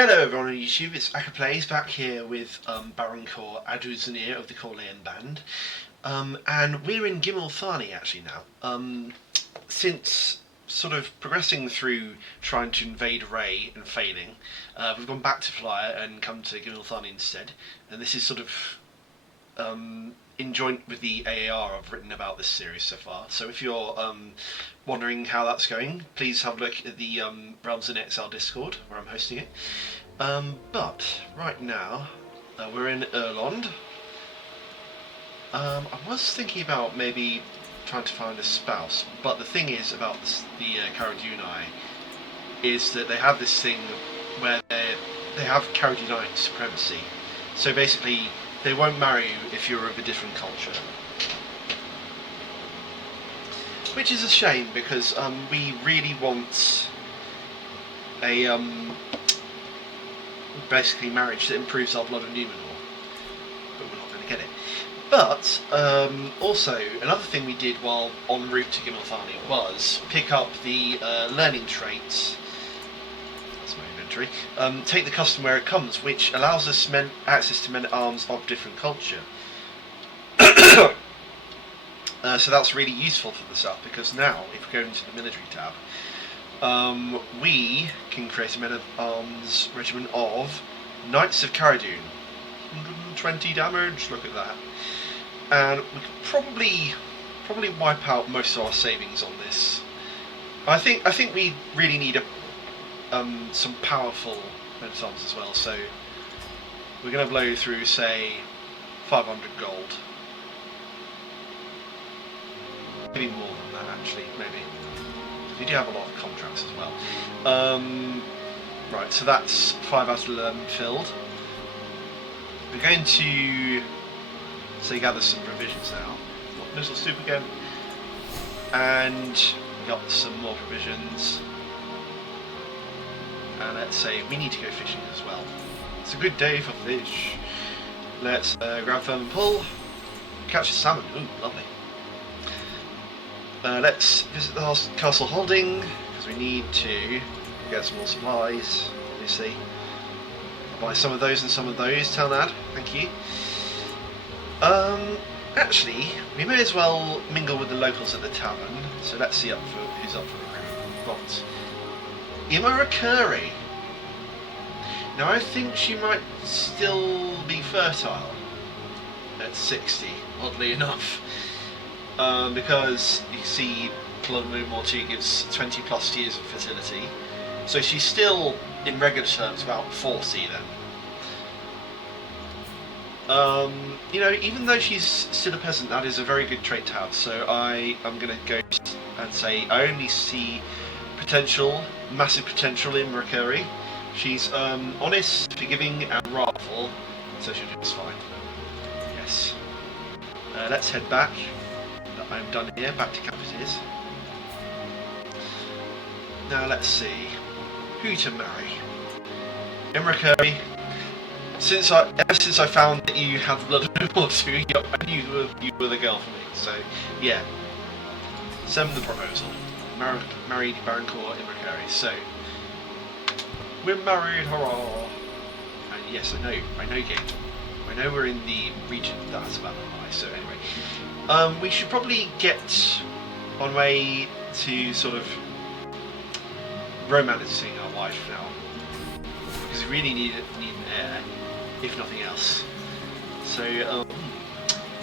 Hello everyone on YouTube, it's Akaplays back here with Baron Kor Adzi of the Corlean Band. And we're in Gimilthani actually now. Since sort of progressing through trying to invade Ray and failing, we've gone back to Flyer and come to Gimilthani instead. And this is sort of in joint with the AAR I've written about this series so far. So if you're wondering how that's going, please have a look at the Realms in XL Discord where I'm hosting it. But right now we're in Erlond. I was thinking about maybe trying to find a spouse, but the thing is about the Caraduni is that they have this thing where they have Caradunite supremacy. So basically they won't marry you if you're of a different culture. Which is a shame because we really want a basically marriage that improves our blood of Numenor, but we're not going to get it. But also another thing we did while en route to Gimilthani was pick up the learning traits. That's my inventory. Take the custom where it comes, which allows us access to men-at-arms of different culture. So that's really useful for the stuff because now, if we go into the military tab, we can create a men-at-arms regiment of Knights of Caradun. 120 damage. Look at that. And we could probably wipe out most of our savings on this. I think we really need some powerful men-at-arms as well. So we're going to blow through, say, 500 gold. Maybe more than that, actually. Maybe. We do have a lot of contracts as well. Right, so that's 5 out of 11 filled. We're going to gather some provisions now. Got Missile Soup again. And we got some more provisions. And let's say we need to go fishing as well. It's a good day for fish. Let's grab firm and pull. Catch a salmon. Ooh, lovely. Let's visit the castle holding because we need to get some more supplies. Obviously, I'll buy some of those and some of those. Talnad, thank you. Actually, we may as well mingle with the locals at the tavern. So let's see who's up for recruitment. We've got Imarakuri. Now I think she might still be fertile at 60. Oddly enough. Because you see Blood Moon War 2 gives 20 plus years of fertility, so she's still, in regular terms, about 40 then. You know, even though she's still a peasant, that is a very good trait to have, so I am going to go and say I only see potential, massive potential in Mercury. She's honest, forgiving and wrathful, so she'll do us fine. Yes. Let's head back. I'm done here, back to Capitis. Now let's see who to marry. Imrakuri, ever since I found that you had the blood of War 2, I knew you were the girl for me. So yeah, send the proposal. Married Baron Kor Imrakuri. So we're married, hurrah! And yes, I know game. I know we're in the region that's about to lie. So anyway. We should probably get on way to sort of romancing our wife now, because we really need an heir, if nothing else. So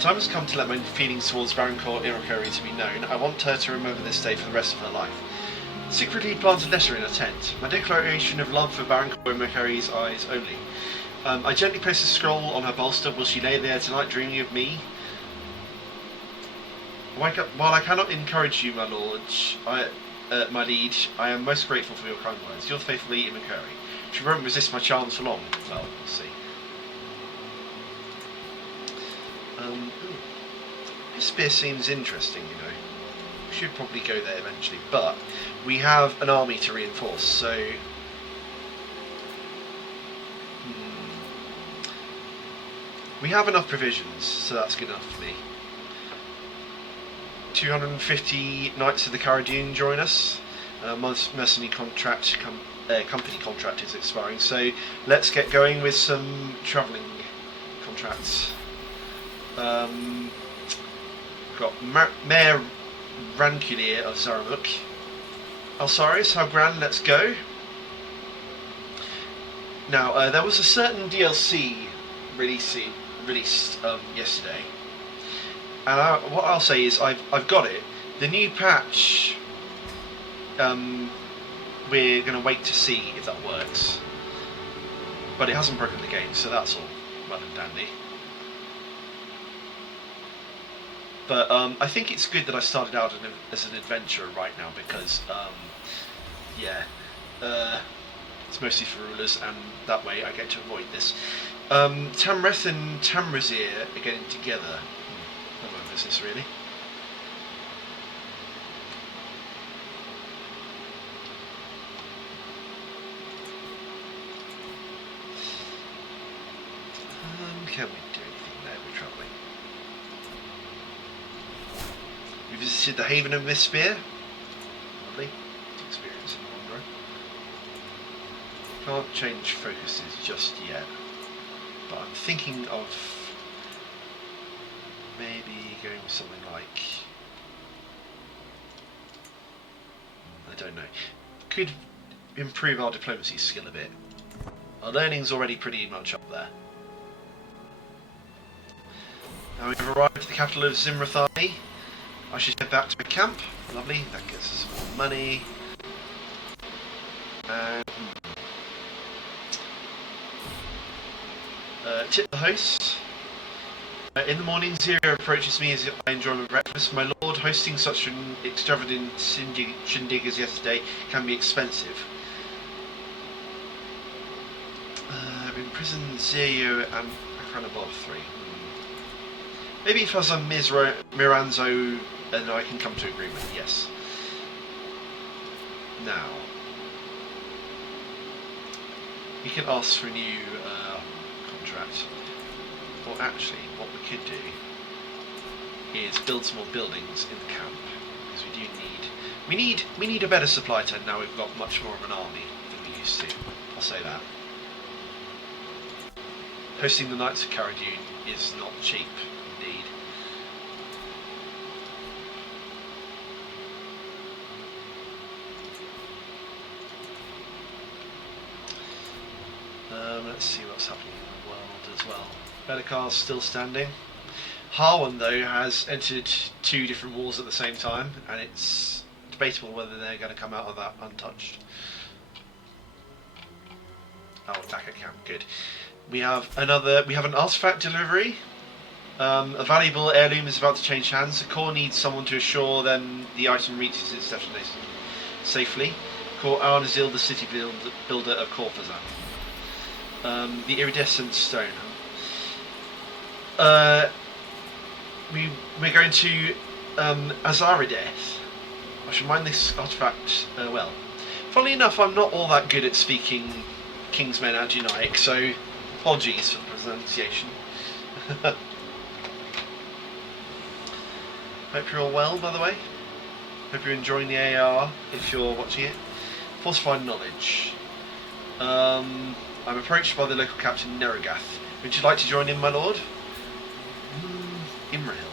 time has come to let my feelings towards Baron Kor Imrakuri to be known. I want her to remember this day for the rest of her life. Secretly plant a letter in her tent. My declaration of love for Baron Kor Imrakuri's eyes only. I gently place a scroll on her bolster. Will she lay there tonight dreaming of me? While I cannot encourage you, my lord, my liege, I am most grateful for your kind words. Yours faithfully, Imrakuri. She won't resist my charms for long. Well, we'll see. This spear seems interesting, you know. We should probably go there eventually, but we have an army to reinforce, so... We have enough provisions, so that's good enough for me. 250 Knights of the Caradun join us. Mercenary contract company contract is expiring, so let's get going with some travelling contracts. Got Mayor Ranculier of Zaramuk. Alsaris, how grand, let's go. Now, there was a certain DLC released yesterday, and what I'll say is I've got it. The new patch, we're going to wait to see if that works, but it hasn't broken the game, so that's all well and dandy. But I think it's good that I started out as an adventurer right now, because yeah, it's mostly for rulers, and that way I get to avoid this. Tamreth and Tamrazir are getting together. None of my business, really. Can we do anything there? We're travelling. We visited the Haven of Mistsphere. Lovely. Experience in the Wanderer. Can't change focuses just yet, but I'm thinking of maybe going with something like, I don't know, could improve our diplomacy skill a bit. Our learning's already pretty much up there. Now we've arrived at the capital of Gimilthani. I should head back to my camp. Lovely, that gets us some more money. And tip the host. In the morning, Zero approaches me as I enjoy my breakfast. My lord, hosting such an extravagant shindig as yesterday can be expensive. Imprison Zero and Akranabov 3. Maybe if I was on Miranzo, then I can come to agreement, yes. Now, we can ask for a new contract. Or actually, what we could do is build some more buildings in the camp, because we do we need a better supply tent now. We've got much more of an army than we used to. I'll say that. Hosting the Knights of Cara Dune is not cheap, indeed. Let's see what's happening in the world as well. Bedekar's still standing. Harwin, though, has entered 2 different wars at the same time, and it's debatable whether they're going to come out of that untouched. Oh, back at camp, good. We have an artifact delivery. A valuable heirloom is about to change hands. The core needs someone to assure them the item reaches its destination safely. Call Arnazil, the city builder of Corfazan. The iridescent stone. We're going to Azarideth. I should mind this artifact well. Funnily enough, I'm not all that good at speaking Kingsmen Adjunaic, so apologies for the pronunciation. Hope you're all well, by the way. Hope you're enjoying the AR if you're watching it. Falsified knowledge. I'm approached by the local captain Nerogath. Would you like to join in, my lord? Imrahil.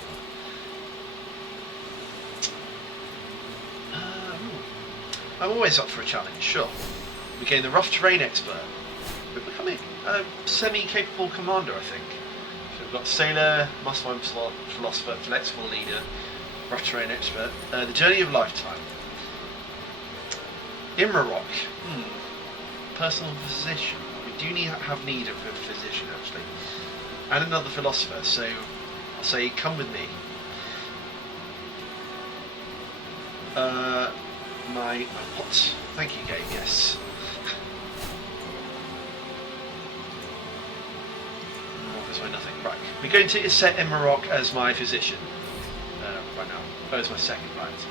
I'm always up for a challenge, sure. We gain the rough terrain expert. We're becoming a semi-capable commander, I think. So we've got sailor, mastermind philosopher, flexible leader, rough terrain expert. The journey of lifetime. Imrarok. Personal physician. We do have need of a physician, actually. And another philosopher, so I'll say come with me. What? Thank you, game, yes. Offers my nothing. Right. We're going to set Imrarok as my physician. Right now. Oh, it's my second, right.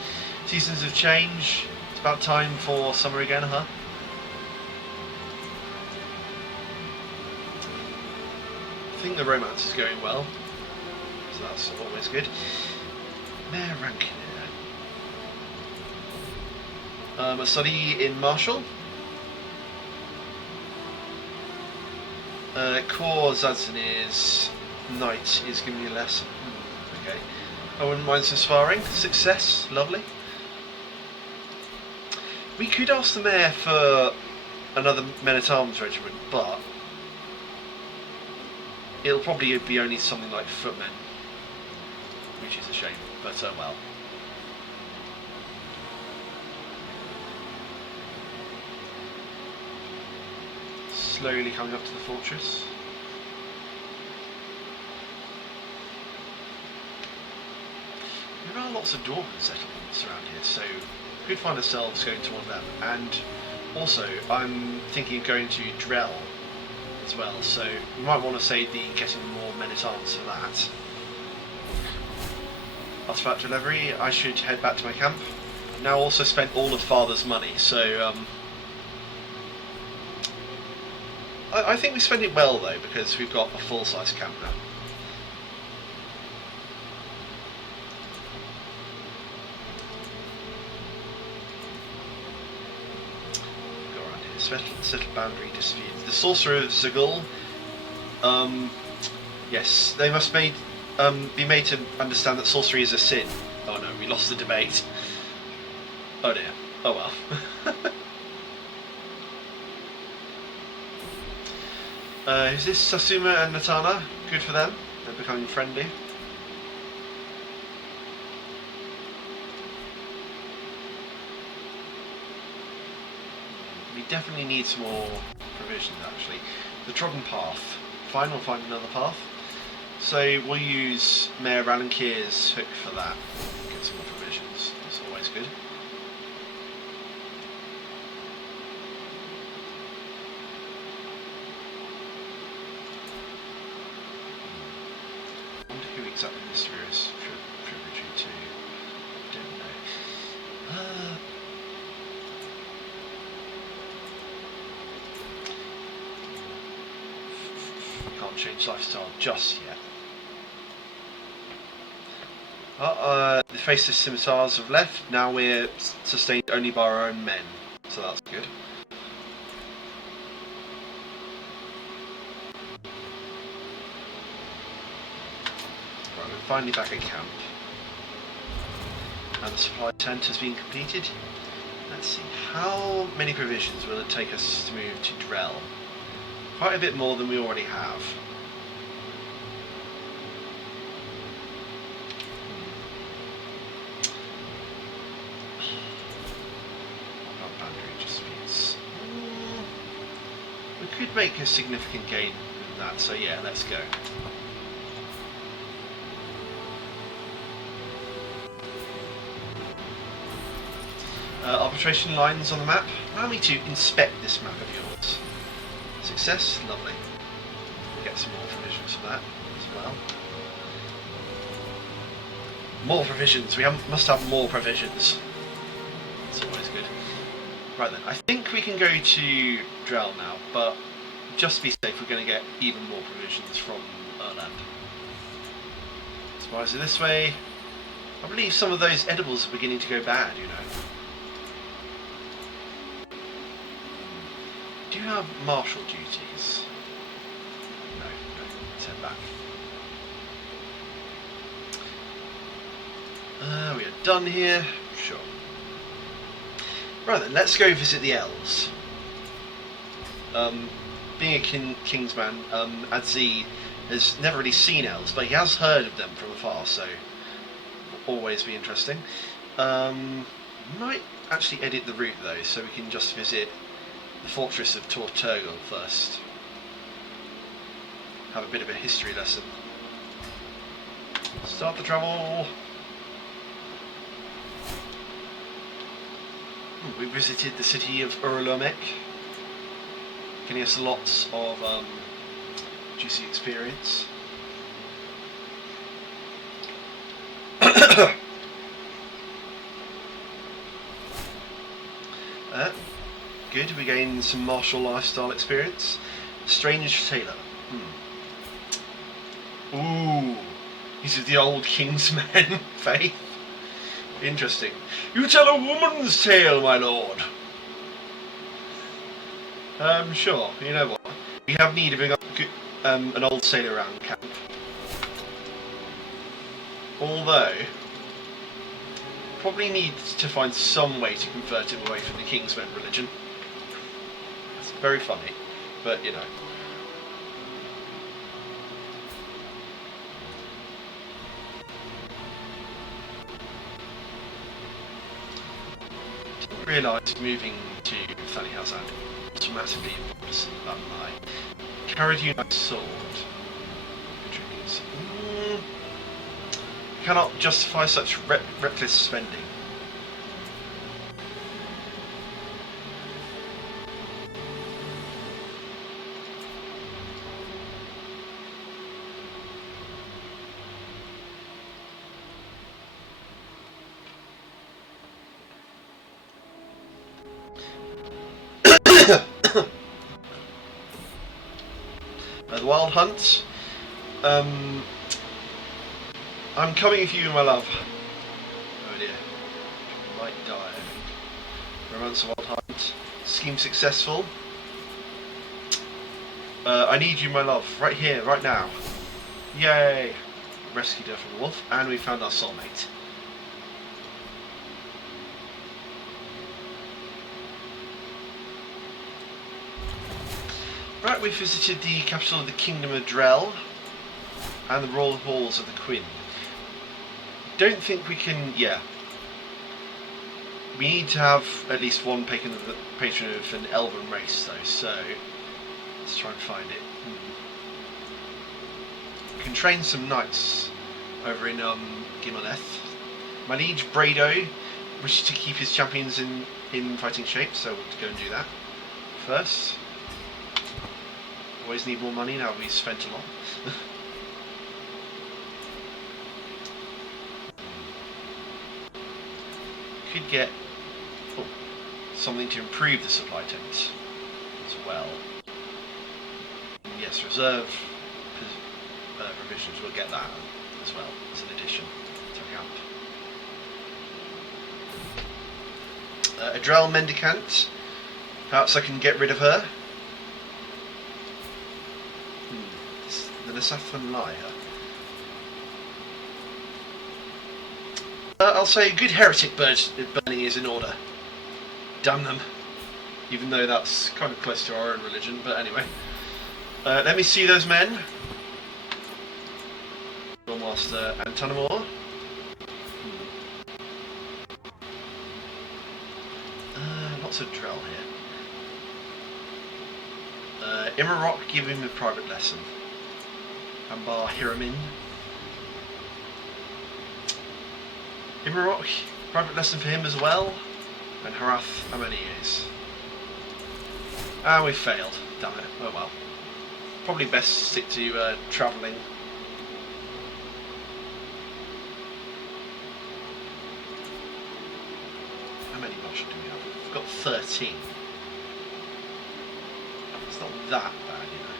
Seasons of change. It's about time for summer again, huh? I think the romance is going well, so that's always good. Mayor Rankin. A study in martial. Core Zadzanir's knight is giving me less. Okay. I wouldn't mind some sparring. Success. Lovely. We could ask the mayor for another men-at-arms regiment, but it'll probably be only something like footmen, which is a shame, but well. Slowly coming up to the fortress. There are lots of dwarven settlements around here, so we could find ourselves going to one of them. And also, I'm thinking of going to Drell as well, so we might want to save the getting more men-at-arms for that. Artifact delivery, I should head back to my camp. I've now also spent all of Father's money, so I think we spend it well though, because we've got a full-size camp now. Go around here. Settle boundary dispute. The Sorcerer of Zagul. Yes, they must be made to understand that sorcery is a sin. Oh no, we lost the debate. Oh dear. Oh well. Is this Sasuma and Natana? Good for them. They're becoming friendly. We definitely need some more provisions actually. The trodden path. Fine, we'll find another path. So we'll use Mayor Ralankir's hook for that. Get some more provisions. That's always good. I wonder who exactly this is tributary to. I don't know. Can't change lifestyle just yet. The faceless scimitars have left. Now we're sustained only by our own men, so that's good. Right, we're finally back at camp, and the supply tent has been completed. Let's see, how many provisions will it take us to move to Drell? Quite a bit more than we already have. We could make a significant gain in that, so yeah, let's go. Arbitration lines on the map. Allow me to inspect this map of yours. Success, lovely. We'll get some more provisions for that as well. More provisions, must have more provisions. That's always good. Right then, I think we can go to Drell now, but just to be safe, we're going to get even more provisions from Erland. Supplies are this way. I believe some of those edibles are beginning to go bad, you know. Do you have martial duties? No, let's head back. We are done here. Sure. Right then, let's go visit the elves. Being a king's man, Adzi has never really seen elves, but he has heard of them from afar, so always be interesting. Might actually edit the route though, so we can just visit the fortress of Tor Turgle first. Have a bit of a history lesson. Start the travel! We visited the city of Urlomek, giving us lots of juicy experience. Good, we gained some martial lifestyle experience. Strange tailor. Ooh, these are the old Kingsmen, Faith. Interesting. You tell a woman's tale, my lord. Sure, you know what? We have need of an old sailor around camp. Although, probably need to find some way to convert him away from the Kingsmen religion. It's very funny, but you know. Didn't realise moving to Thani Hazad automatically involves that lie. Carried you my sword. Cannot justify such reckless spending. The Wild Hunt. I'm coming for you, my love. Oh dear. Might die, I think. Romance of Wild Hunt. Scheme successful. I need you, my love. Right here, right now. Yay! Rescued her from the wolf, and we found our soulmate. Right, we've visited the capital of the Kingdom of Drell and the royal halls of the Queen. Don't think we can, yeah. We need to have at least one patron of an elven race though, so let's try and find it. We can train some knights over in Gimilthani. My liege Brado wishes to keep his champions in fighting shape, so we'll go and do that first. Always need more money now we've spent a lot. Could get something to improve the supply tent as well. And yes, reserve provisions, we'll get that as well as an addition to account. A Drell mendicant, perhaps I can get rid of her. The Nasathan liar. I'll say good heretic burning is in order. Damn them. Even though that's kind of close to our own religion, but anyway. Let me see those men. Master Antonimor. Lots of Drell here. Imarok, give him a private lesson. Ambar Hiramin. Imarok, private lesson for him as well. And Harath Amanias. And we failed. Damn it. Oh well. Probably best to stick to travelling. How many marshal do we have? We've got 13. It's not that bad, you know.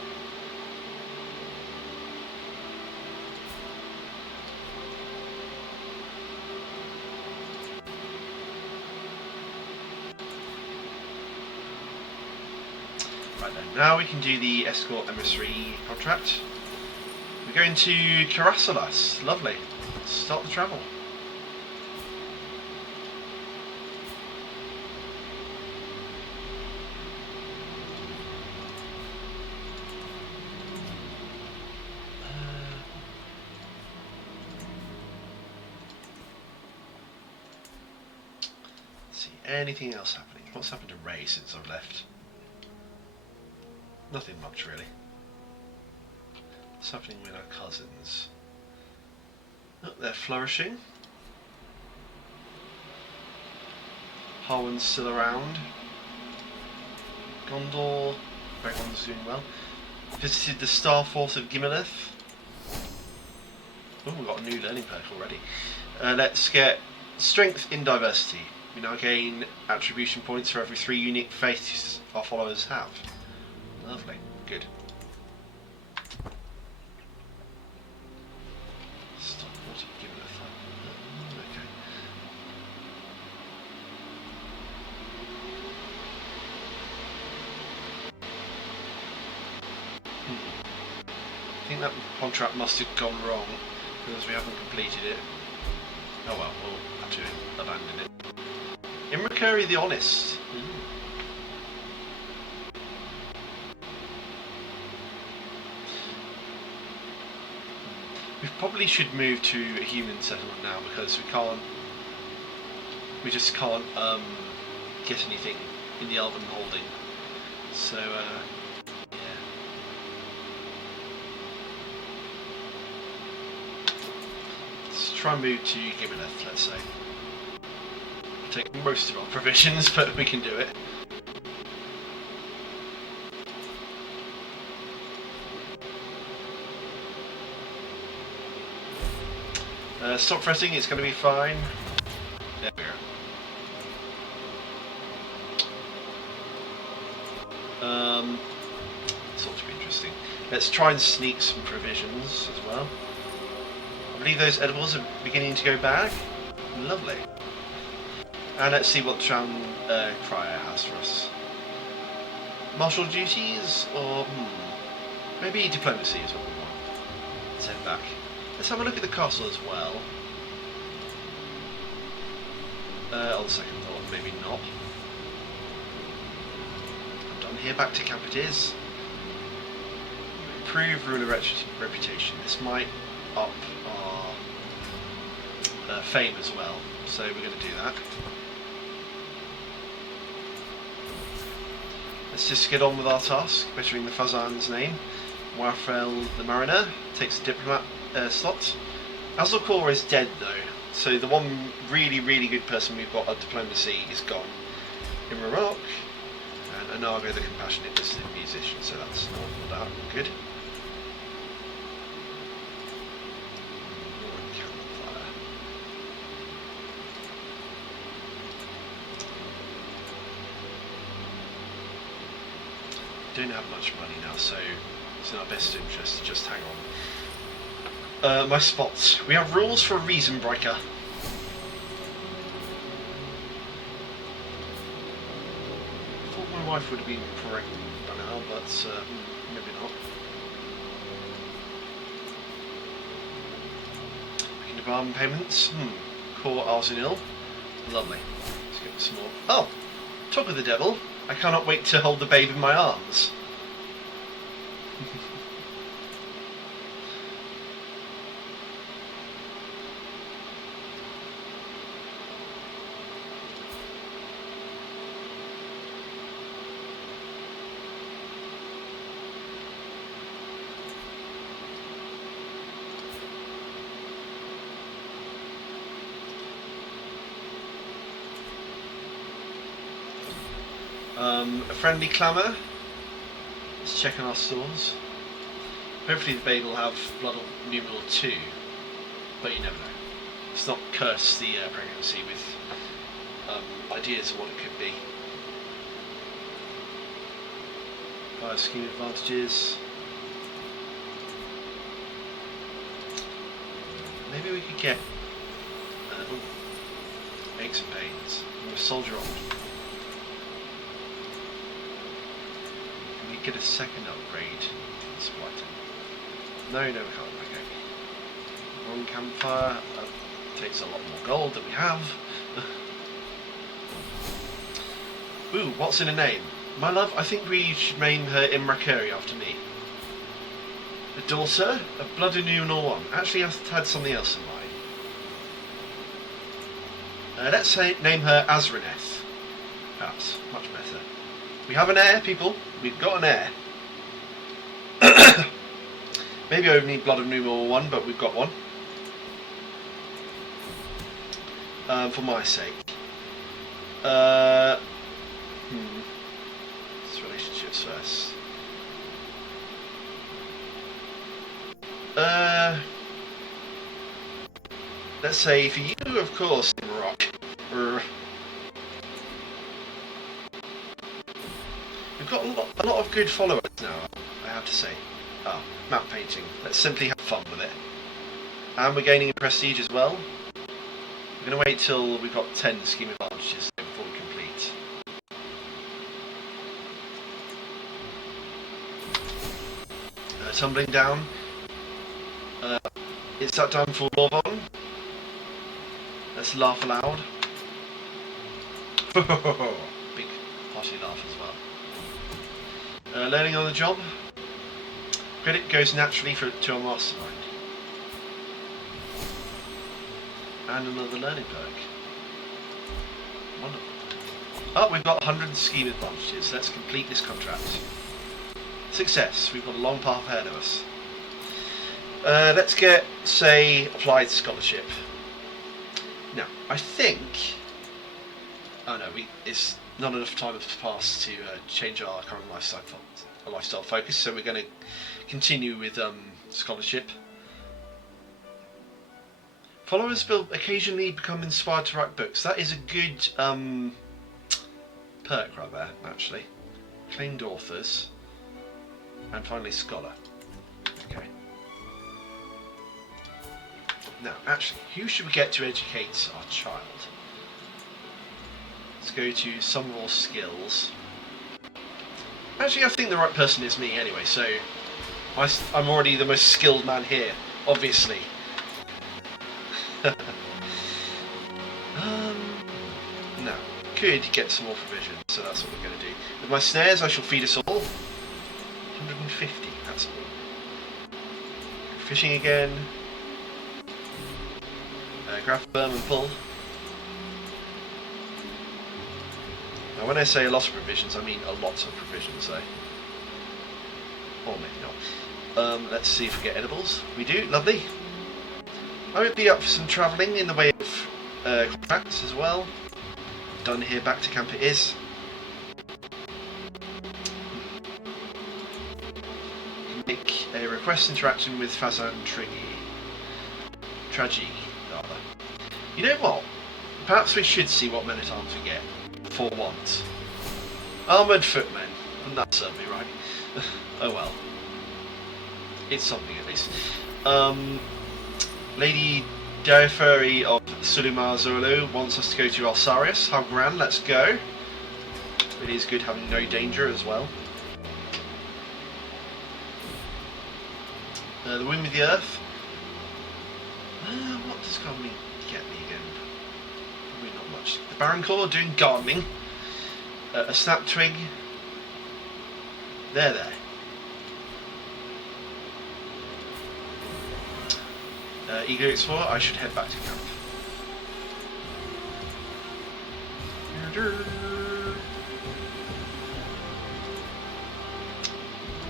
Right then, now we can do the escort emissary contract. We're going to Karasalas. Lovely. Let's start the travel. Let's see, anything else happening? What's happened to Ray since I've left? Nothing much, really. What's happening with our cousins? Oh, they're flourishing. Harwin's still around. Gondor, Dragon's doing well. Visited the Star Force of Gimilthani. Oh, we've got a new learning perk already. Let's get Strength in Diversity. We now gain attribution points for every 3 unique faiths our followers have. Lovely, good. Stop water, give it a thumb. Okay. I think that contract must have gone wrong because we haven't completed it. Oh well, we'll have to abandon it. Imracuri the Honest. We probably should move to a human settlement now because we just can't get anything in the Elven holding. So yeah. Let's try and move to Gimilthani, let's say. We'll take most of our provisions, but we can do it. Stop fretting, it's going to be fine. There we go. This ought to be interesting. Let's try and sneak some provisions as well. I believe those edibles are beginning to go bad. Lovely. And let's see what Crier has for us. Martial duties, or maybe diplomacy is what we want. Let's head back. Let's have a look at the castle as well. On the second thought, maybe not. I'm done here, back to camp it is. Improve ruler reputation. This might up our fame as well, so we're going to do that. Let's just get on with our task, bettering the Fazan's name. Warfel the Mariner takes the diplomat slot. Azalcor is dead though, so the one really good person we've got at diplomacy is gone. In Iraq, and Anago the compassionate distant musician, so that's not that good. Don't have much money now, so it's in our best interest to just hang on. My spots. We have rules for a reason breaker. I thought my wife would have been pregnant by now, but maybe not. We can demand payments. Core Arsenal. Lovely. Let's get some more. Oh! Talk of the devil. I cannot wait to hold the babe in my arms. A friendly clamour. Let's check on our stores. Hopefully the babe will have blood numeral 2, but you never know. Let's not curse the pregnancy with ideas of what it could be. Fire scheme advantages. Maybe we could get aches and pains. We'll soldier on. Get a second upgrade. Splitter. No, we can't. Okay. One campfire. That takes a lot more gold than we have. Ooh, what's in a name? My love, I think we should name her Imracuri after me. A daughter of Blood Numenor 1. Actually, I had something else in mind. Let's name her Azraneth. Perhaps. Much better. We have an heir, people. We've got an heir. Maybe I only need Blood of Numenor 1, but we've got one. For my sake. Let's relationships first. Let's say for you, of course, in rock. We've got a lot of good followers now, I have to say. Oh, map painting. Let's simply have fun with it. And we're gaining in prestige as well. We're going to wait till we've got 10 scheme advantages before we complete. tumbling down. Is that time for Lorvon? Let's laugh aloud. Big hearty laugh as well. Learning on the job. Credit goes naturally to a mastermind. And another learning perk. Wonderful. Oh, we've got 100 scheme advantages. Let's complete this contract. Success. We've got a long path ahead of us. Let's get, say, applied scholarship. Now, I think... Oh no, it's not enough time has passed to change our current lifestyle focus, so we're going to continue with scholarship. Followers will occasionally become inspired to write books. That is a good perk right there, actually. Claimed authors. And finally, scholar. Okay. Now, actually, who should we get to educate our child? Let's go to some raw skills. Actually, I think the right person is me anyway, so I'm already the most skilled man here, obviously. Now, could get some more provisions, so that's what we're going to do. With my snares, I shall feed us all. 150, that's all. Fishing again. Grab, burn and pull. Now when I say a lot of provisions, I mean a lot of provisions though. Or maybe not. Let's see if we get edibles. We do, lovely. I would be up for some travelling in the way of contracts as well. Done here, back to camp it is. Make a request interaction with Fazan Tragi, rather. You know what? Perhaps we should see what men-at-arms we get, for once. Armoured footmen, and that's certainly right. Oh well. It's something at least. Lady Diaferi of Sulima Zulu wants us to go to Alsarius. How grand, let's go. It is good having no danger as well. The Wind with the Earth. What does gardening get me again? Probably not much. The Baron Corps doing gardening. A snap twig. There. Eager Explorer, I should head back to camp.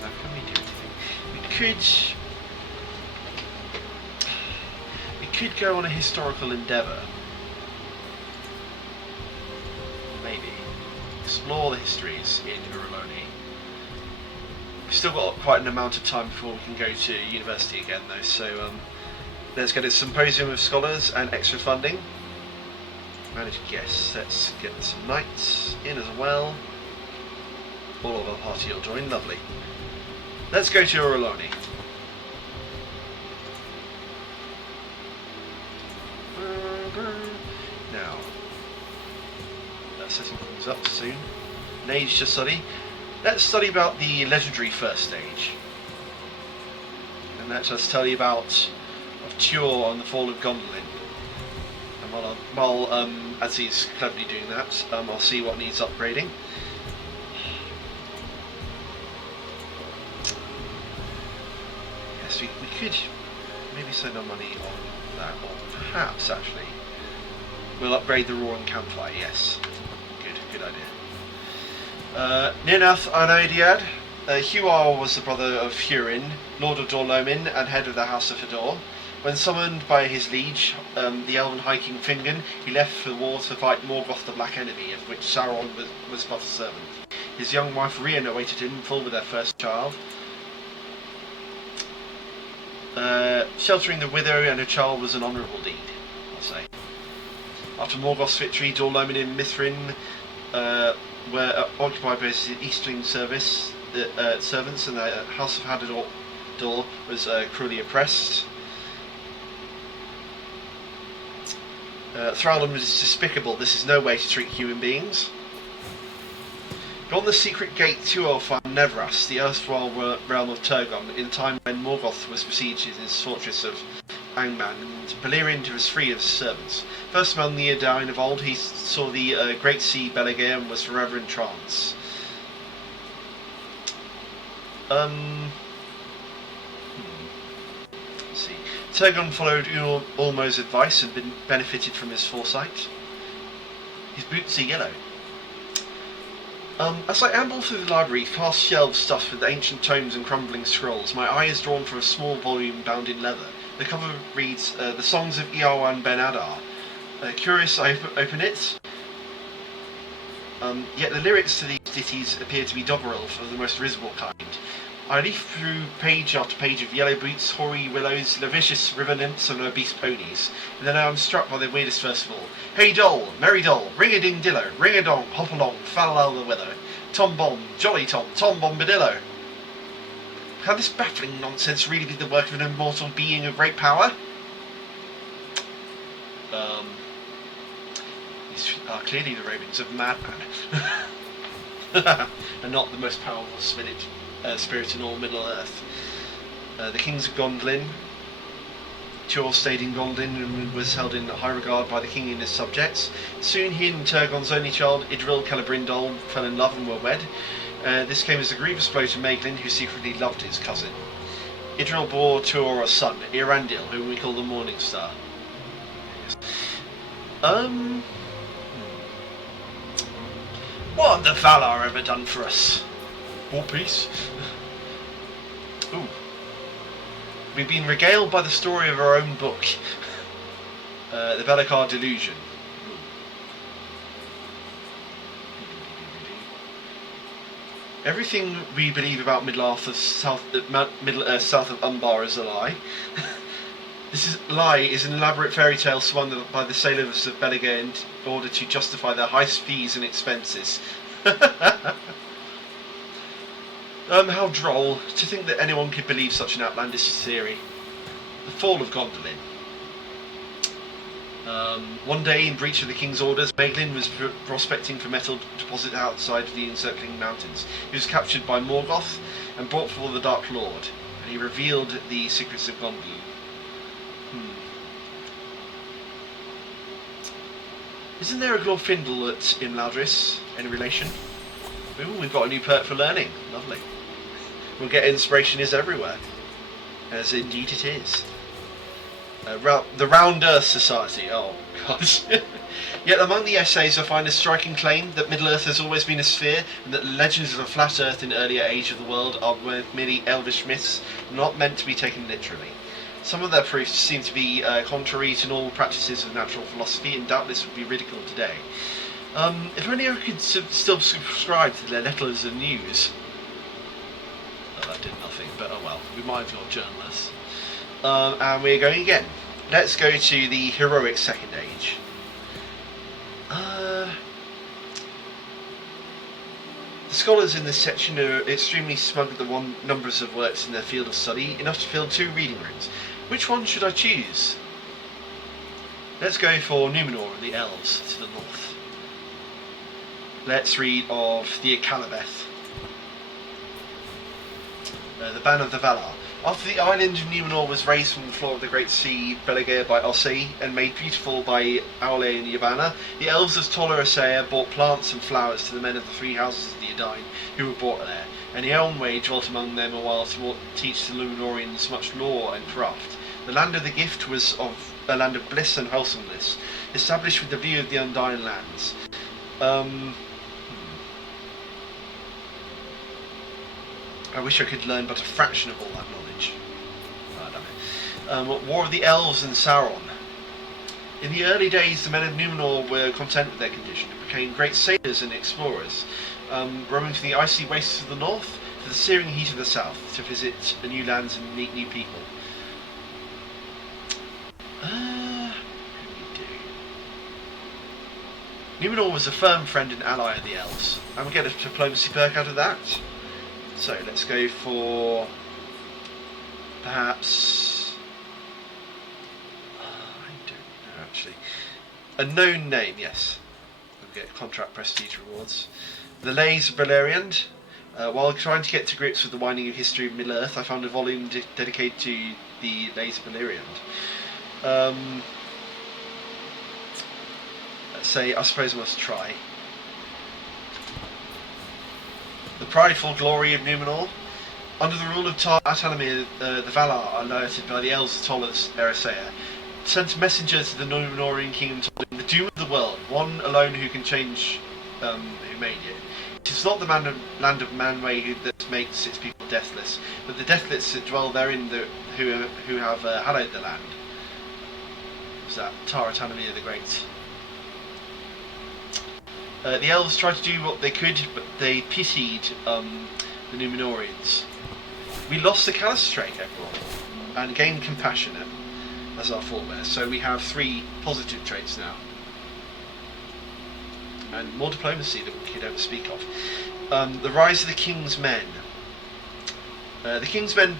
Now, can we do anything? We could go on a historical endeavour. Maybe. Explore the histories in Uraloni. We've still got quite an amount of time before we can go to university again though, so let's get a symposium of scholars and extra funding. Managed guests. Let's get some knights in as well. All of our party will join. Lovely. Let's go to Uraloni. Now, setting things up soon. An age to study. Let's study about the legendary first stage. And let's just tell you about Tuor on the fall of Gondolin. And while Adzi's cleverly doing that, I'll see what needs upgrading. Yes, we could maybe spend our money on that, or perhaps actually we'll upgrade the Roaring Campfire. Yes, good idea. Ninath Anaidiad. Huar was the brother of Hurin, Lord of Dorlomin and head of the House of Hador. When summoned by his liege, the elven High King Fingon, he left for the war to fight Morgoth the Black Enemy, of which Sauron was but a servant. His young wife Rian awaited him, full with their first child. Sheltering the widow and her child was an honourable deed, I'll say. After Morgoth's victory, Dorlomin and Mithrin were occupied by his Eastling servants, and the House of Hador was cruelly oppressed. Thraldom is despicable. This is no way to treat human beings. Beyond the secret gate Tuor found Nevras, the erstwhile realm of Turgon, in a time when Morgoth was besieged in his fortress of Angman, and Beleriand was free of his servants. First among the Edain of old, he saw the great sea Belegir and was forever in trance. Let's see. Turgon followed Ulmo's advice and benefited from his foresight. His boots are yellow. As I amble through the library, past shelves stuffed with ancient tomes and crumbling scrolls, my eye is drawn to a small volume bound in leather. The cover reads, The Songs of Iarwan Ben Adar. Curious, I open it. Yet the lyrics to these ditties appear to be doggerel of the most risible kind. I leaf through page after page of yellow boots, hoary willows, lascivious river nymphs, and obese ponies, and then I am struck by the weirdest verse of all. Hey doll, merry doll, ring-a-ding-dillo, ring-a-dong, hop-along, fal-lal the weather, tom-bomb, jolly tom, tom-bombadillo. Can this baffling nonsense really be the work of an immortal being of great power? These are clearly the ravings of a madman, and not the most powerful spirit in all Middle-earth. The kings of Gondolin. Tuor stayed in Gondolin and was held in high regard by the king and his subjects. Soon he and Turgon's only child, Idril Celebrimbor, fell in love and were wed. This came as a grievous blow to Maeglin, who secretly loved his cousin. Idril bore Tuor a son, Eärendil, whom we call the Morning Star. What have the Valar ever done for us? War peace. Ooh. We've been regaled by the story of our own book, the Belakar Delusion. Everything we believe about Middle-earth south of Umbar is a lie. This lie is an elaborate fairy tale spun by the sailors of Belegir in order to justify their high fees and expenses. How droll to think that anyone could believe such an outlandish theory. The fall of Gondolin. One day, in breach of the king's orders, Maeglin was prospecting for metal deposit outside of the encircling mountains. He was captured by Morgoth and brought before the Dark Lord, and he revealed the secrets of Gondolin. Isn't there a Glorfindel at Imladris? Any relation? Ooh, we've got a new perk for learning. Lovely. We'll get inspiration is everywhere. As indeed it is. The Round Earth Society. Oh, gosh. Yet among the essays I find a striking claim that Middle-earth has always been a sphere, and that the legends of a flat Earth in earlier age of the world are merely elvish myths, not meant to be taken literally. Some of their proofs seem to be contrary to normal practices of natural philosophy, and doubtless would be ridiculed today. If only I could still subscribe to their letters of news. Oh, that did nothing, but oh well, we might have got journalists. And we're going again. Let's go to the heroic Second Age. The scholars in this section are extremely smug at the numbers of works in their field of study, enough to fill 2 reading rooms. Which one should I choose? Let's go for Numenor and the Elves to the north. Let's read of the Akalabeth. The Ban of the Valar. After the island of Numenor was raised from the floor of the great sea Belegir by Ossi and made beautiful by Aule and Yavanna, the elves of Toller Asea brought plants and flowers to the men of the 3 houses of the Edain who were brought there, and Eonwë dwelt among them a while to teach the Luminorians much lore and craft. The land of the gift was of a land of bliss and wholesomeness, established with the view of the Undying lands. I wish I could learn but a fraction of all that knowledge. Damn it. War of the Elves and Sauron. In the early days, the men of Numenor were content with their condition and became great sailors and explorers, roaming from the icy wastes of the north to the searing heat of the south to visit new lands and meet new people. Who do we do? Numenor was a firm friend and ally of the elves, and we get a diplomacy perk out of that. So let's go for perhaps I don't know actually. A known name, yes. We'll get contract prestige rewards. The Lays of Beleriand. While trying to get to grips with the winding of history of Middle-earth, I found a volume dedicated to the Lays of Beleriand. Let's say, I suppose I must try. The prideful glory of Numenor. Under the rule of Atalamir, the Valar are alerted by the elves of Tollus Erisea, sent a messenger to the Numenorean kingdom told him the doom of the world, one alone who can change who made it. It is not the land of Manwë that makes its people deathless, but the deathless that dwell therein who have hallowed the land. Was that Atalamir the Great? The elves tried to do what they could, but they pitied the Numenoreans. We lost the callous trait, everyone, and gained compassionate as our forebears. So we have 3 positive traits now. And more diplomacy that we could ever speak of. The rise of the King's Men. The King's Men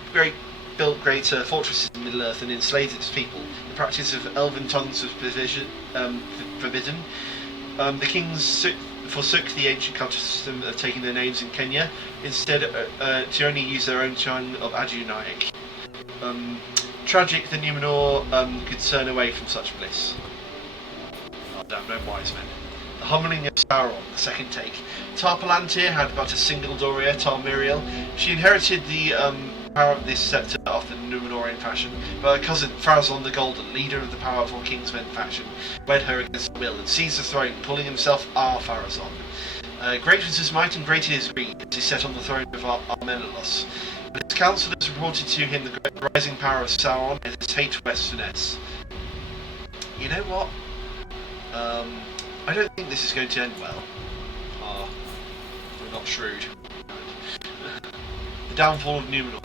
built great fortresses in Middle-earth and enslaved its people. The practice of elven tongues was forbidden. The kings forsook the ancient custom of taking their names in Kenya, instead to only use their own tongue of Adunaic. Tragic that Numenor could turn away from such bliss. Oh damn, no wise men. The humbling of Sauron, the second take. Tar Palantir had but a single Doria, Tar Miriel. She inherited the power of this sceptre after the Numenorean fashion, but her cousin Pharazôn the Golden, leader of the powerful Kingsmen faction, wed her against her will and seized the throne, calling himself our Pharazôn. Great was his might and great his greed as he sat on the throne of Armenelos. But his councillors reported to him the rising power of Sauron and his hate for Westernesse. You know what? I don't think this is going to end well. We're not shrewd. The downfall of Numenor.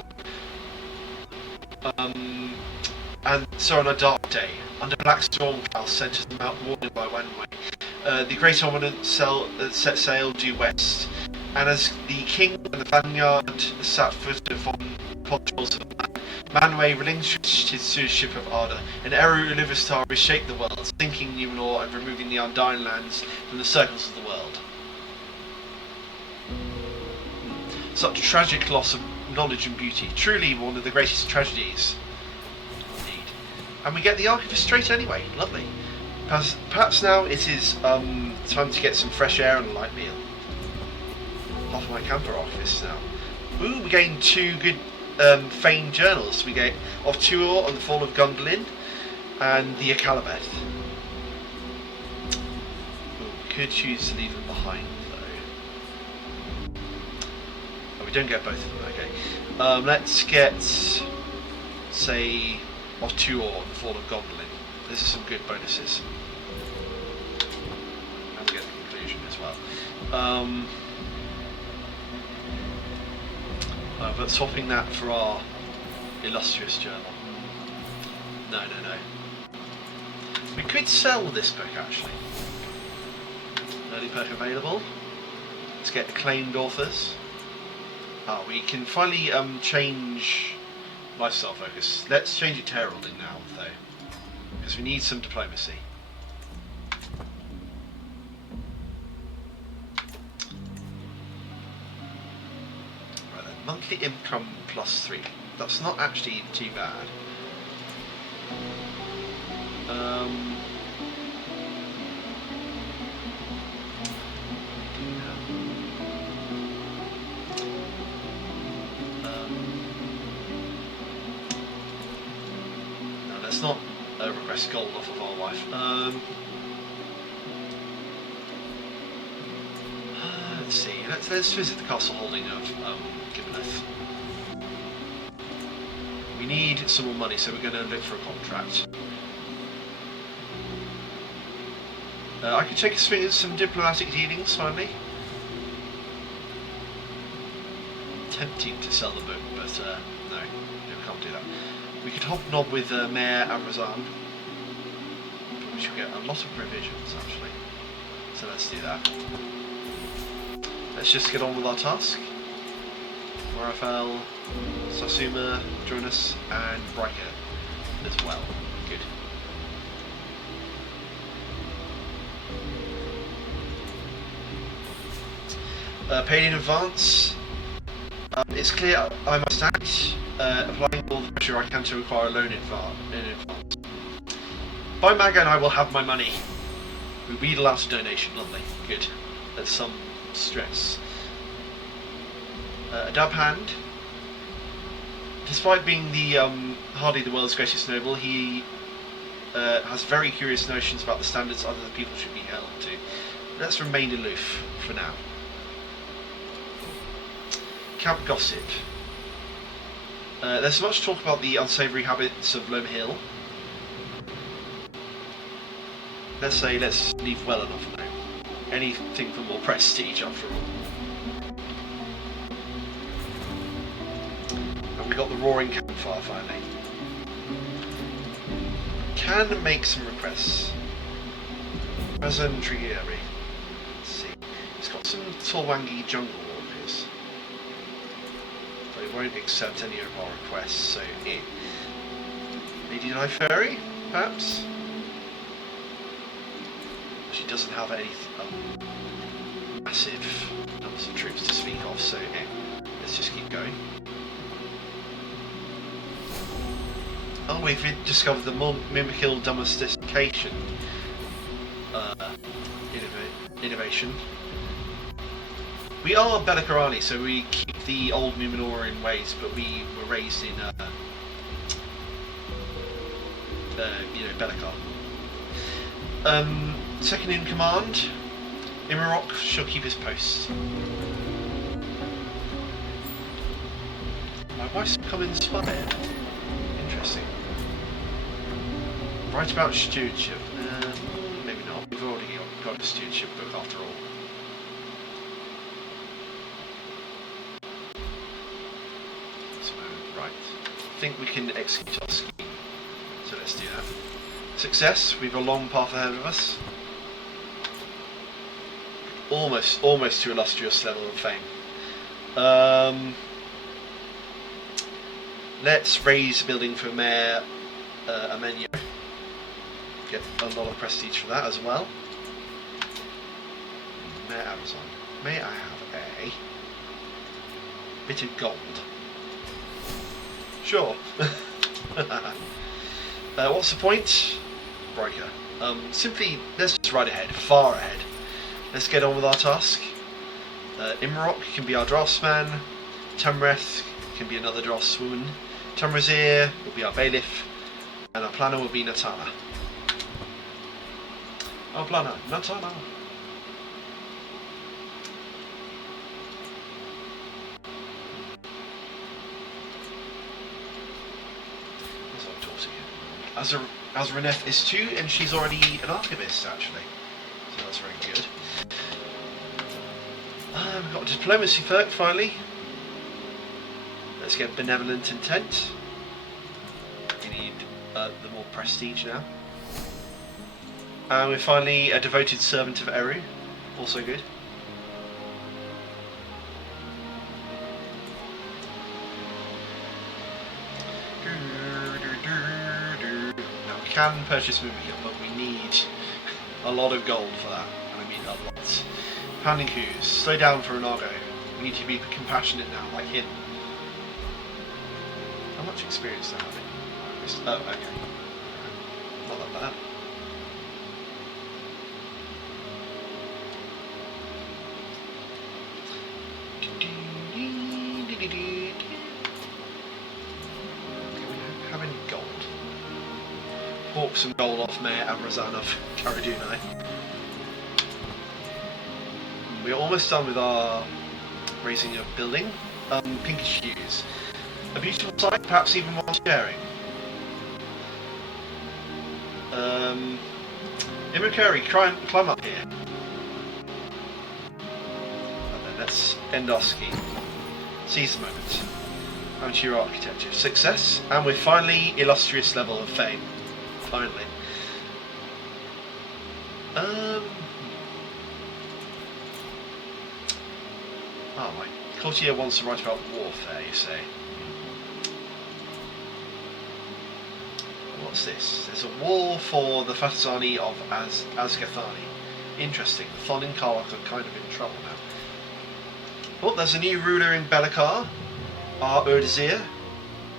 And so on a dark day, under black storm clouds sent to the Mount Warning by Manwë, the great Ominent set sail due west, and as the king and the vanguard sat foot upon shores of Manwë relinquished his stewardship of Arda, and Eru Iluvatar reshaped the world, sinking Numenor and removing the Undying lands from the circles of the world. Such tragic loss of knowledge and beauty, truly one of the greatest tragedies. Indeed. And we get the Archivist straight anyway, lovely. Perhaps now it is time to get some fresh air and a light meal. Half of my camper Archivists now. Ooh, we gained 2 good famed journals. We get of Tuor on the fall of Gondolin and the Akalabeth. We could choose to leave them behind though. Oh, we don't get both of them, okay. Let's get, say, of Tuor on the fall of Gondolin. This is some good bonuses. And we get the conclusion as well. But swapping that for our illustrious journal. No. We could sell this book actually. Early perk available. Let's get acclaimed authors. We can finally change lifestyle focus. Let's change it to heralding now though, because we need some diplomacy. Monthly income +3. That's not actually too bad. No, let's not request gold off of our wife. Let's see. Let's visit the castle holding of Gimilthani. We need some more money, so we're going to look for a contract. I could take a swing at some diplomatic dealings finally. Tempting to sell the book, but no, we can't do that. We could hobnob with Mayor Amrazan, which will get a lot of provisions actually. So let's do that. Let's just get on with our task. Morafel, Sasuma, join us, and Riker as well. Good. Paid in advance. It's clear I must act, applying all the pressure I can to acquire a loan in advance. By Maga and I will have my money. We wheedle out a donation, lovely, good. There's some stress. A dab hand. Despite being hardly the world's greatest noble, he has very curious notions about the standards other people should be held to. Let's remain aloof for now. Camp gossip. There's much talk about the unsavoury habits of Loma Hill. Let's leave well enough alone. Anything for more prestige, after all. And we got the roaring campfire finally. Can make some requests. Razan Trieri. Let's see. It's got some Torwangi jungle walkers. But it won't accept any of our requests, so Lady Fairy, perhaps? She doesn't have any massive numbers of troops to speak of, so let's just keep going. Oh, we've discovered the mimicil domestication innovation. We are Belakarani, so we keep the old Numenorean ways, but we were raised in, Belakar. Second in command, Imarok shall keep his post. My wife's become inspired. Interesting. Write about stewardship. Maybe not. We've already got a stewardship book after all. So, right. I think we can execute our scheme. So let's do that. Success. We've a long path ahead of us. Almost to illustrious level of fame. Let's raise a building for Mayor Amenyo. Get a lot of prestige for that as well. Mayor Amazon. May I have a bit of gold? Sure. What's the point? Riker. Simply, let's just ride ahead, far ahead. Let's get on with our task. Imrok can be our draftsman. Tamreth can be another draftswoman. Tamrazir will be our bailiff. And our planner will be Natana. Our planner, Natana. What's our daughter here? Azraneth is 2, and she's already an archivist, actually. So that's very good. We've got diplomacy finally. Let's get benevolent intent. We need the more prestige now. And we're finally a devoted servant of Eru. Also good. Now we can purchase Mumikil, but we need a lot of gold for that. And I mean a lot. Pounding Coos. Slow down for Renago. We need to be compassionate now, like him. How much experience do I have in? Oh, okay. Not that bad. Okay, we have any gold. Hawk some gold off Mayor Amrazan of Karadunai. We're almost done with our raising a building. Pinkish hues. A beautiful sight, perhaps even one sharing. Imakari, climb up here. And then let's end our scheme. Seize the moment. And your architecture. Success, and we're finally illustrious level of fame. Finally. Oh, my courtier wants to write about warfare, you say. What's this? There's a war for the Fatazani of Azgathani. Interesting. The Thon and Karlak are kind of in trouble now. Oh, there's a new ruler in Belakar, our Erdizir.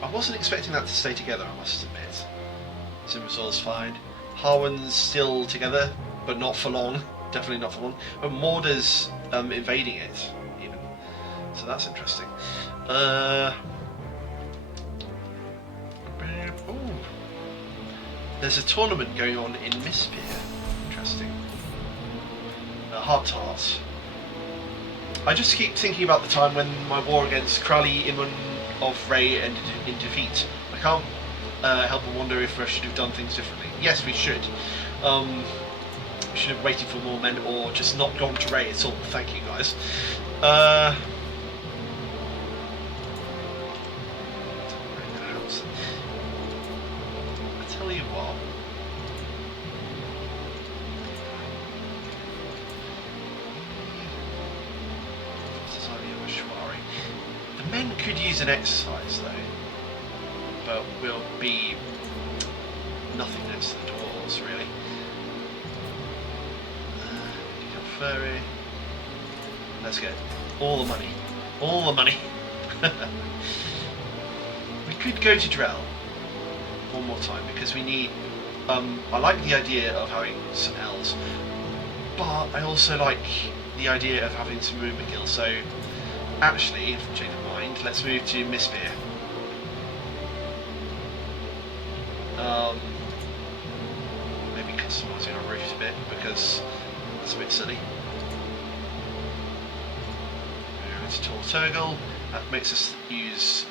I wasn't expecting that to stay together, I must admit. Simrazor's fine. Harwen's still together, but not for long. Definitely not for long. But Morda's invading it, even. So that's interesting. Ooh. There's a tournament going on in Mispir. Interesting. Heart. I just keep thinking about the time when my war against Krali, Imun of Ray ended in defeat. I can't help but wonder if I should have done things differently. Yes, we should. We should have waited for more men or just not gone to Ray at all. Thank you, guys. I tell you what. The men could use an exercise though, but will be nothing next to the dwarves really. Furry. Let's get all the money. All the money. We could go to Drell one more time because we need. I like the idea of having some elves, but I also like the idea of having some movement kills. So actually, if I change my mind, let's move to Mispir. Maybe customising our roofs a bit because that's a bit silly. It's Torturgle. That makes us use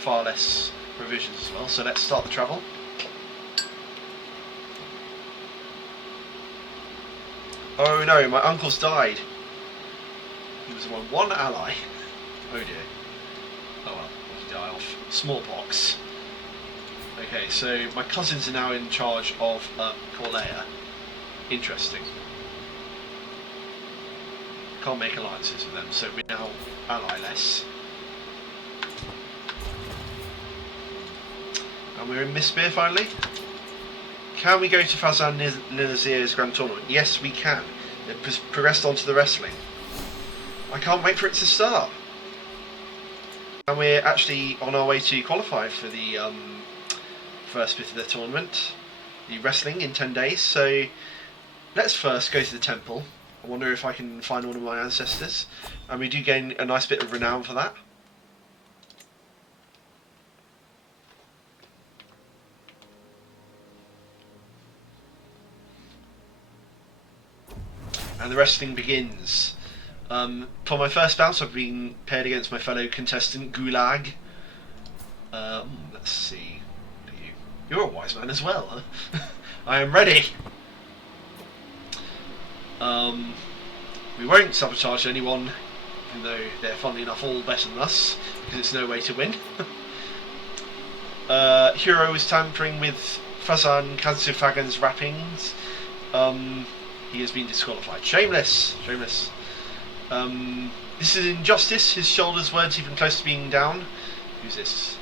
far less provisions as well. So let's start the travel. Oh no, my uncle's died. He was my one ally. Oh dear. Oh well, he could die off smallpox. Okay, so my cousins are now in charge of Corlea. Interesting. Can't make alliances with them, so we now ally less. And we're in Mispir finally. Can we go to Fazan Ninazir's Grand Tournament? Yes, we can. It progressed onto the wrestling. I can't wait for it to start. And we're actually on our way to qualify for the first bit of the tournament, the wrestling in 10 days. So let's first go to the temple. I wonder if I can find one of my ancestors, and we do gain a nice bit of renown for that. And the wrestling begins. For my first bout, I've been paired against my fellow contestant Gulag. Let's see. You're a wise man as well, huh? I am ready. We won't sabotage anyone, even though they're funnily enough all better than us, because it's no way to win. Hero is tampering with Fazan Kansufagan's wrappings. He has been disqualified. Shameless! Shameless. This is injustice. His shoulders weren't even close to being down. Who's this?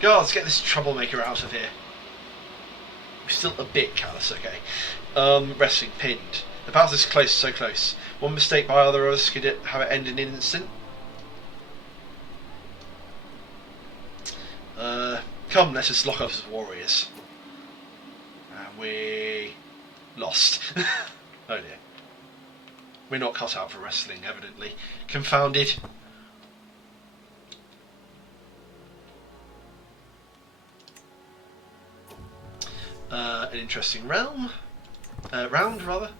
God, let's get this troublemaker out of here. We're still a bit callous, okay. Wrestling, pinned. The battle is close, so close. One mistake by either of us could have it end in an instant. Come, let us lock up as warriors. And we lost. Oh dear. We're not cut out for wrestling, evidently. Confounded. An interesting round, rather.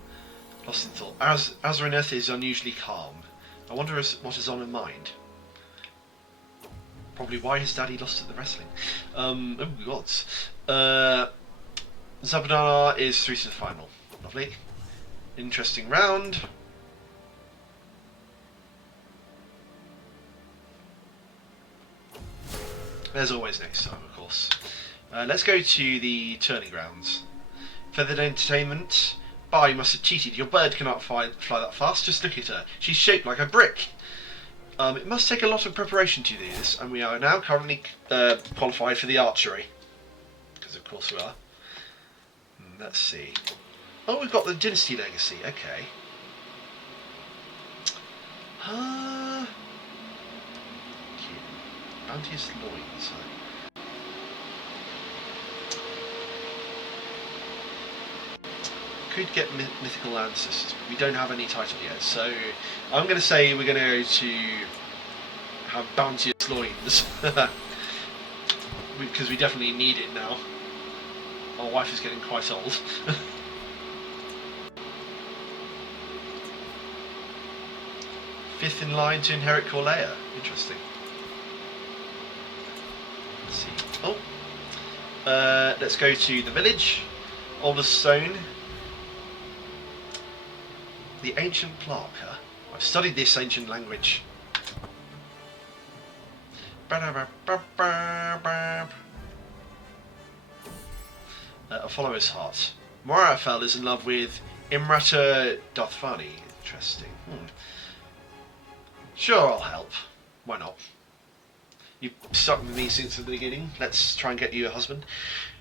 Lost in thought. Azarineth is unusually calm. I wonder what is on her mind. Probably why his daddy lost at the wrestling. Oh gods. Zabadana is through to the final. Lovely. Interesting round. There's always next time, of course. Let's go to the turning grounds. Feathered Entertainment. Bah, you must have cheated. Your bird cannot fly that fast. Just look at her. She's shaped like a brick. It must take a lot of preparation to do this, and we are now currently qualified for the archery. Because of course we are. Let's see. Oh, we've got the Dynasty Legacy. Okay. Bounteous Loins. Could get mythical ancestors, but we don't have any title yet. So I'm going to say we're going to go to have Bounteous Loins because we definitely need it now. My wife is getting quite old. Fifth in line to inherit Corlea. Interesting. Let's see. Oh, let's go to the village. Oldest stone. The ancient plaque. Huh? I've studied this ancient language. A follower's heart. Morafel is in love with Imrata Dothvani. Interesting. Sure, I'll help. Why not? You've stuck with me since the beginning. Let's try and get you a husband.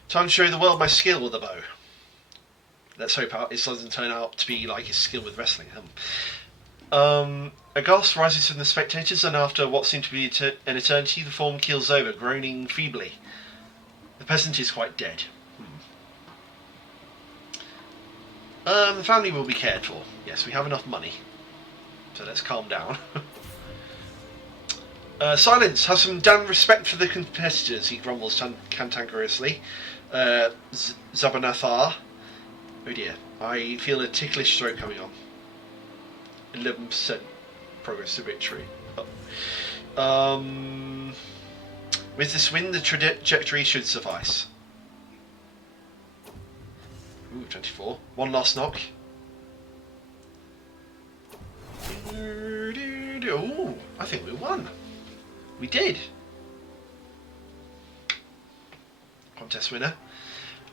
Time to show the world my skill with the bow. Let's hope it doesn't turn out to be like his skill with wrestling. A gasp rises from the spectators, and after what seemed to be an eternity, the form keels over, groaning feebly. The peasant is quite dead. The family will be cared for. Yes, we have enough money. So let's calm down. Silence! Have some damn respect for the competitors, he grumbles cantankerously. Zabanathar. Oh dear, I feel a ticklish stroke coming on. 11% progress to victory. With this win, the trajectory should suffice. Ooh, 24. One last knock. Ooh, I think we won. We did. Contest winner.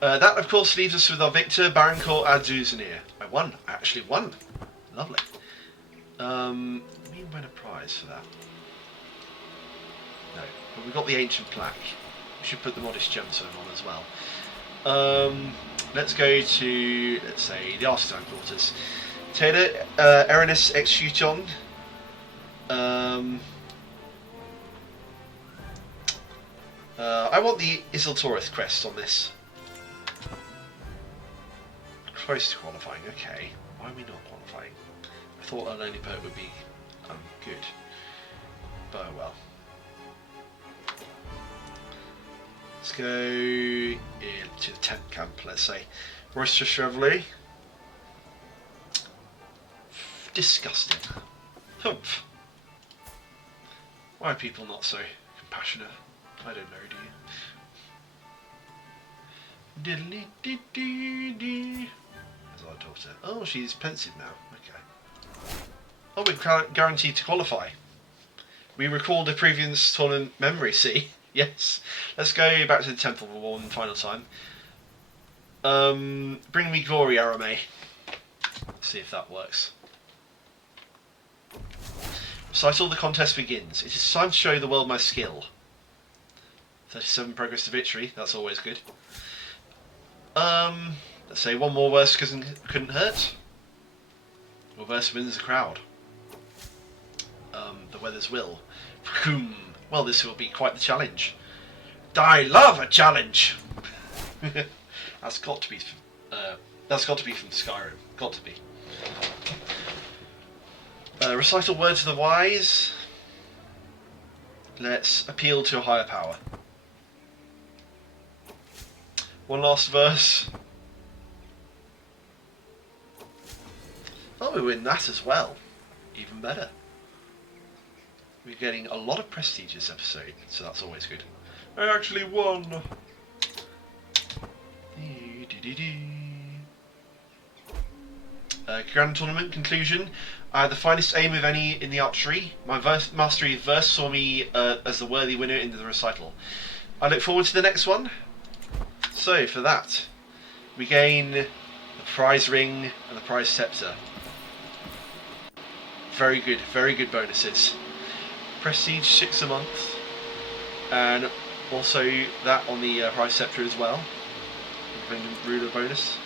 That, of course, leaves us with our victor, Barancourt Adzi. I won. I actually won. Lovely. We win a prize for that. No, but we got the ancient plaque. We should put the modest gemstone on as well. Let's go to, let's say, the artisan quarters. Taylor, Erinus Exuton. I want the Isiltorith crest on this. Close to qualifying, okay. Why are we not qualifying? I thought a lonely poet would be good. But oh well. Let's go to the tent camp, let's say. Roisterous Revelry. Disgusting. Humph. Why are people not so compassionate? I don't know, do you? Diddly dee dee dee. There's our daughter. Oh, she's pensive now. Okay. Oh, we're guaranteed to qualify. We recalled a previous tournament memory, see? Yes. Let's go back to the temple for one final time. Bring me glory, Arame. See if that works. Recital, the contest begins. It is time to show the world my skill. 37 progress to victory, that's always good. Let's say one more verse couldn't hurt. Your verse wins the crowd. The weather's will. Well, this will be quite the challenge. I love a challenge! That's got to be from Skyrim. Got to be. Recital words of the wise. Let's appeal to a higher power. One last verse. Oh, we win that as well. Even better. We're getting a lot of prestige this episode, so that's always good. I actually won! Grand Tournament conclusion. I had the finest aim of any in the archery. My mastery of verse saw me as the worthy winner in the recital. I look forward to the next one. So, for that, we gain the prize ring and the prize scepter. Very good bonuses. Prestige 6 a month, and also that on the prize scepter as well. Ruler bonus.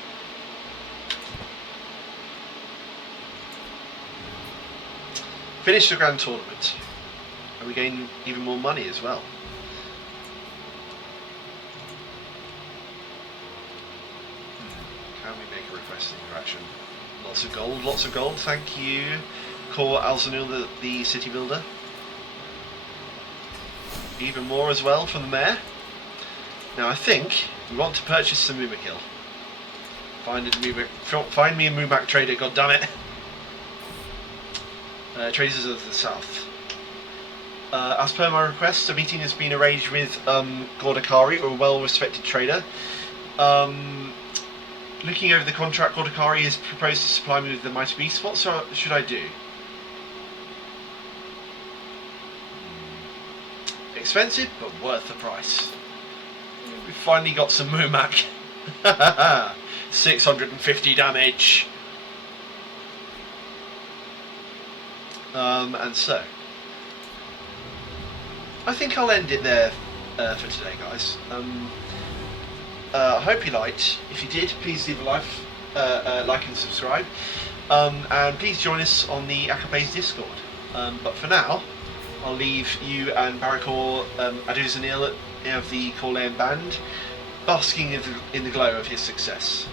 finish the grand tournament, and we gain even more money as well. Can we make a request interaction? Lots of gold. Thank you, Kor Alzanul, the city builder. Even more as well from the mayor. Now I think we want to purchase some Mumakil. Find me a Mumak trader, goddammit. Traders of the south. As per my request, a meeting has been arranged with Gordakari, a well-respected trader. Looking over the contract, Gordakari has proposed to supply me with the mighty beast. What should I do? Expensive, but worth the price. We finally got some Mumak. 650 damage. And so, I think I'll end it there for today, guys. I hope you liked. If you did, please leave a like and subscribe. And please join us on the Akabe's Discord. But for now, I'll leave you and Barakor Aduzanil of the Corleone Band basking in the glow of his success.